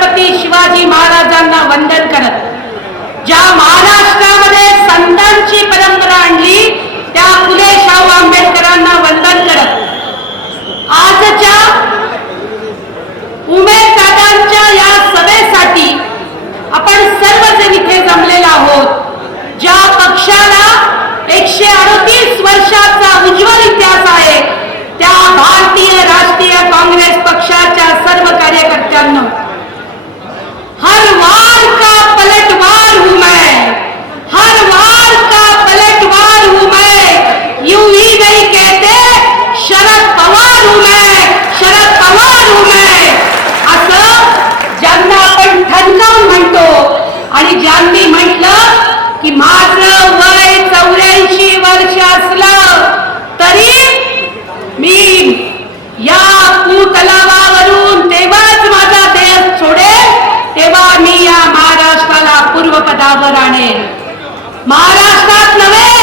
छत्रपती शिवाजी महाराजांना वंदन करत ज्या महाराज नहीं कहते शरद पवार हूं मैं शरद पवार हूं मैं असं ज्यांना आपण ठणकावून म्हणतो आणि ज्यांनी म्हटलं की माझं वय चौऱ्याऐंशी वर्ष असलं तरी मी या तलावावरून तेव्हाच माझा देश सोडेल तेव्हा मी या महाराष्ट्राला पूर्वपदावर आणेल. महाराष्ट्रात नव्हे